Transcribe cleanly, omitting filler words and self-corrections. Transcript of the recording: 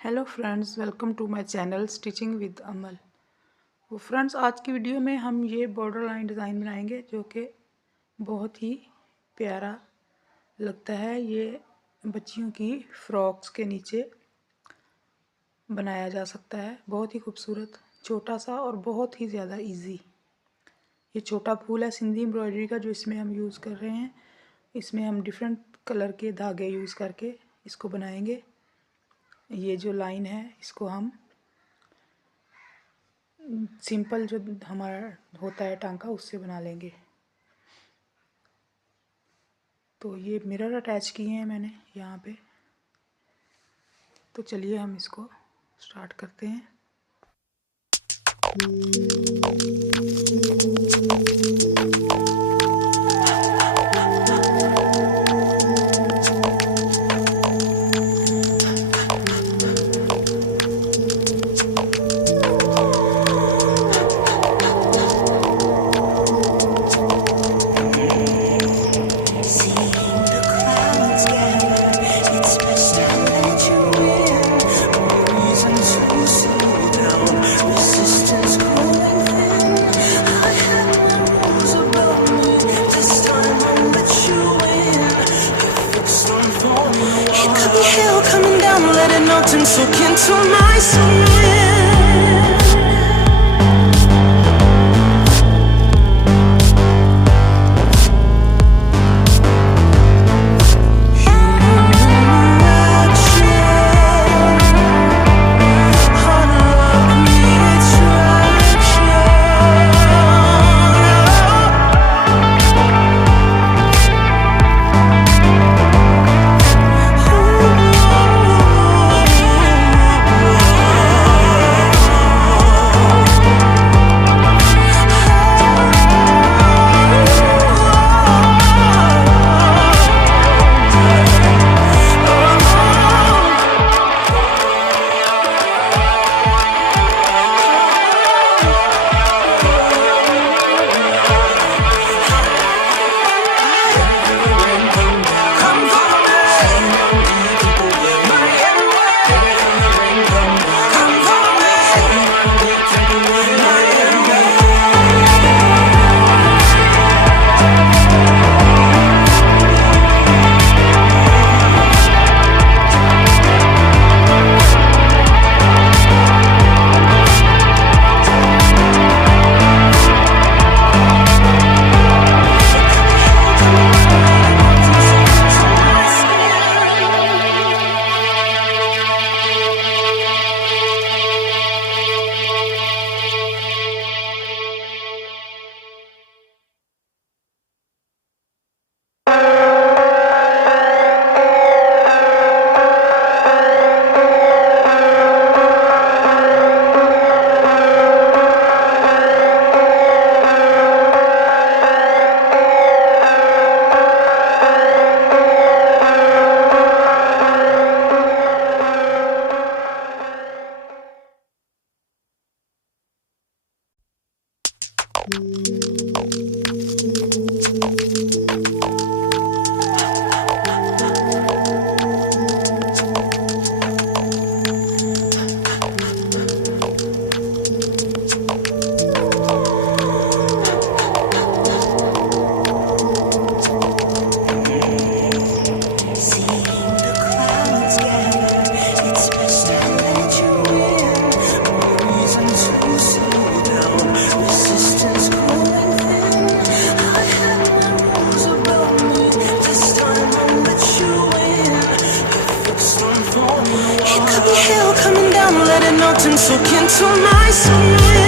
Hello friends, welcome to my channel stitching with Amal. वो friends, आज की वीडियो में हम ये बॉर्डर लाइन डिज़ाइन बनाएंगे जो कि बहुत ही प्यारा लगता है। ये बच्चियों की फ्रॉक्स के नीचे बनाया जा सकता है। बहुत ही खूबसूरत, छोटा सा और बहुत ही ज़्यादा इजी। ये छोटा फूल है सिंधी एम्ब्रॉयडरी का जो इसमें हम यूज़ कर रहे हैं। इसमें हम डिफरेंट कलर के धागे यूज़ करके इसको बनाएंगे। ये जो लाइन है इसको हम सिंपल जो हमारा होता है टांका उससे बना लेंगे। तो ये मिरर अटैच किए हैं मैंने यहाँ पे। तो चलिए हम इसको स्टार्ट करते हैं। Let it melt and soak into my skin. Coming down, let it melt and soak into my skin.